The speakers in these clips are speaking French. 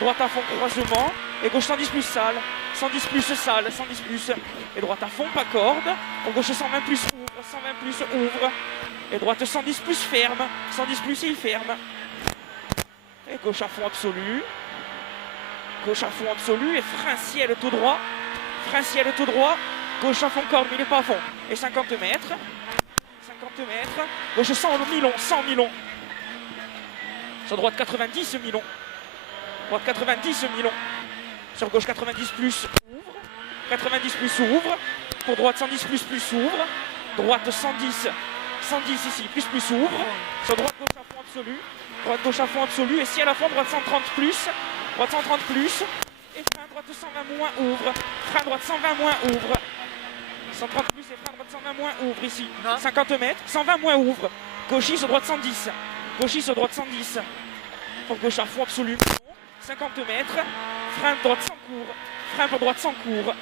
droite à fond, croisement, et gauche 110 plus salle, 110 plus salle, 110 plus, et droite à fond, pas corde, pour gauche 120 plus ouvre, 120 plus ouvre, et droite 110 plus ferme, 110 plus et il ferme, et gauche à fond absolu, gauche à fond absolu, et frein ciel tout droit, gauche à fond corde, mais il n'est pas à fond, et 50 mètres, gauche 100 mi-long, 100 mi-long, sur droite 90 mi-long, droite 90 mi-long, sur gauche 90 plus ouvre, 90 plus ouvre, pour droite 110 plus ouvre, droite 110 ici, plus ouvre, sur droite gauche à fond absolu, droite gauche à fond absolu, et si à la fond droite 130 plus, et frein droite 120 moins ouvre, frein droite 120 moins ouvre, 130 plus et frein droite 120 moins ouvre ici, 50 mètres, 120 moins ouvre, gauchis sur droite 110, pour gauche à fond absolu, 50 mètres, frein droite sans cours, frein pour droite sans cours,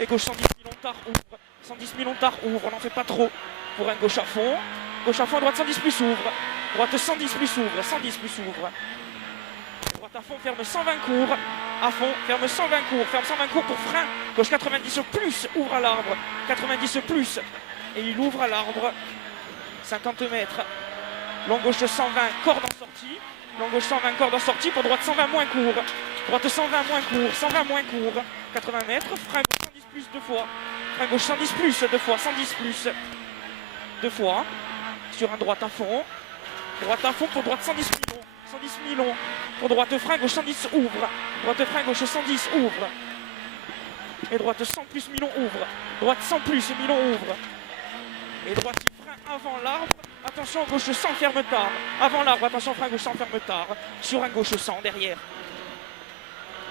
et gauche 110 mi-long tard ouvre, 110 mi-long tard ouvre, on n'en fait pas trop, pour un gauche à fond, droite 110 plus ouvre, droite 110 plus ouvre, 110 plus ouvre, droite à fond, ferme 120 cours, à fond, ferme 120 cours pour frein, gauche 90 plus, ouvre à l'arbre, 90 plus, et il ouvre à l'arbre, 50 mètres, long gauche 120, corde en sortie, long gauche 120, corde en sortie, pour droite 120 moins court, droite 120 moins court, 80 mètres, frein gauche 110 plus deux fois, frein gauche 110 plus deux fois, 110 plus deux fois, sur un droite à fond pour droite 110 mi-long, pour droite frein gauche 110 ouvre, droite frein gauche 110 ouvre, et droite 100 plus mi-long ouvre, droite 100 plus et mi-long ouvre, et droite il frein avant l'arbre, attention gauche 100 ferme tard, avant l'arbre, attention frein gauche 100 ferme tard, sur un gauche 100 derrière,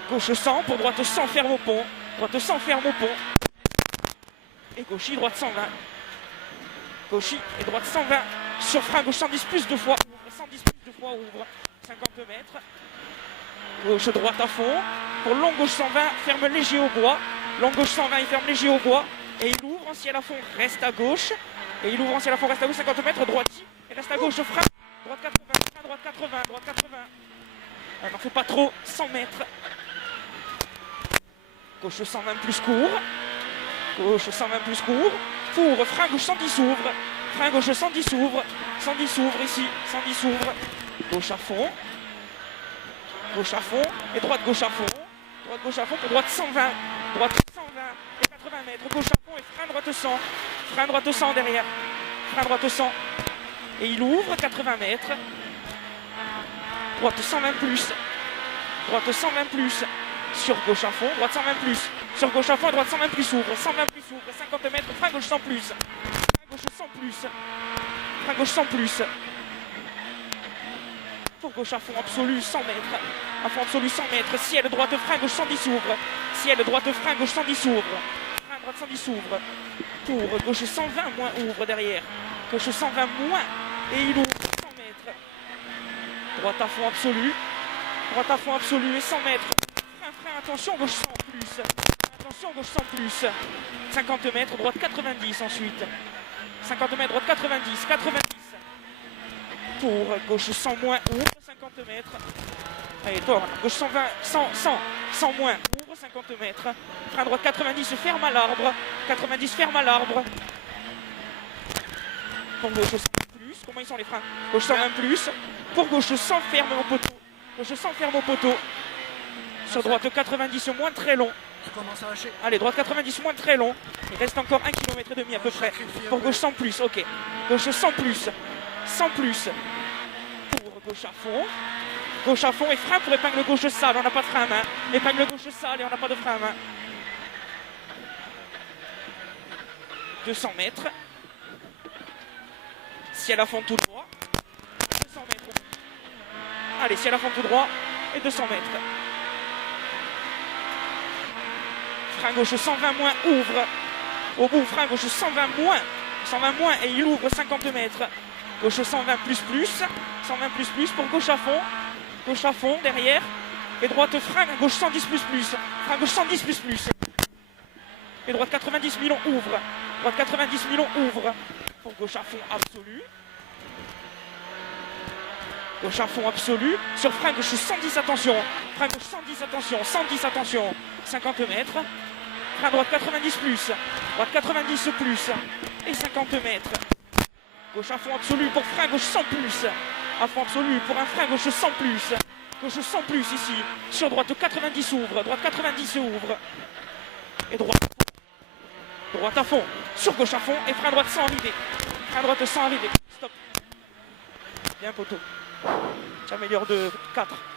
gauche 100 pour droite 100 ferme au pont, et gauchis droite 120, gauchis et droite 120, sur frein gauche 110 plus deux fois ouvre, 110 plus deux fois ouvre, 50 mètres, gauche droite à fond, pour long gauche 120, ferme léger au bois, long gauche 120, il ferme léger au bois, et il ouvre en ciel à fond, reste à gauche, 50 mètres, droite, et reste à gauche, frein, droite 80, on n'en fait pas trop, 100 mètres, gauche 120 plus court, pour frein gauche 110 ouvre, frein gauche 110 ouvre, 110 ouvre ici, 110 ouvre, gauche à fond, et droite gauche à fond, pour droite 120, et 80 mètres, gauche à fond et frein droite 100 derrière, frein droite 100, et il ouvre 80 mètres, droite 120 plus, sur gauche à fond, droite 120 plus, sur gauche à fond et droite 120 plus ouvre, 50 mètres, frein gauche 100 plus, pour gauche à fond absolu 100 mètres, ciel droite frein gauche 110 ouvre, frein droite 110 ouvre, pour gauche 120 moins ouvre derrière, gauche 120 moins, et il ouvre 100 mètres, droite à fond absolu et 100 mètres, frein, attention gauche 100 plus, 50 mètres, droite 90 ensuite, 50 mètres, droite 90, pour gauche 100 moins, ouvre 50 mètres, allez toi, gauche 120, 100 moins, ouvre 50 mètres, frein droite 90, ferme à l'arbre, pour gauche 100 plus, comment ils sont les freins, gauche 120 plus, pour gauche 100 ferme au poteau, sur droite 90 moins très long, allez, droite 90 moins très long, il reste encore 1,5 km à peu près, pour gauche 100 plus, ok, gauche 100 plus, pour gauche à fond et frein pour épingle gauche sale, on n'a pas de frein à main, épingle gauche sale et on n'a pas de frein à main, 200 mètres, ciel à fond tout droit, 200 mètres, allez, ciel à fond tout droit et 200 mètres, frein gauche 120 moins ouvre, au bout frein gauche 120 moins et il ouvre 50 mètres, gauche 120 plus, pour gauche à fond derrière, et droite frein gauche 110 plus, frein gauche 110 plus, et droite 90 mi-long ouvre, pour gauche à fond absolu, Gauche à fond absolu. Sur frein gauche 110, attention. Frein gauche 110, attention. 110, attention. 50 mètres. Frein droite 90 plus. Droite 90 plus. Et 50 mètres. Gauche à fond absolu pour frein gauche 100 plus. À fond absolu pour un frein gauche 100 plus. Gauche 100 plus ici. Sur droite 90 ouvre. Droite 90 ouvre. Et droite. Droite à fond. Sur gauche à fond. Et frein droite sans arriver. Frein droite sans arriver. Stop. Bien poteau. Tu améliores de 4.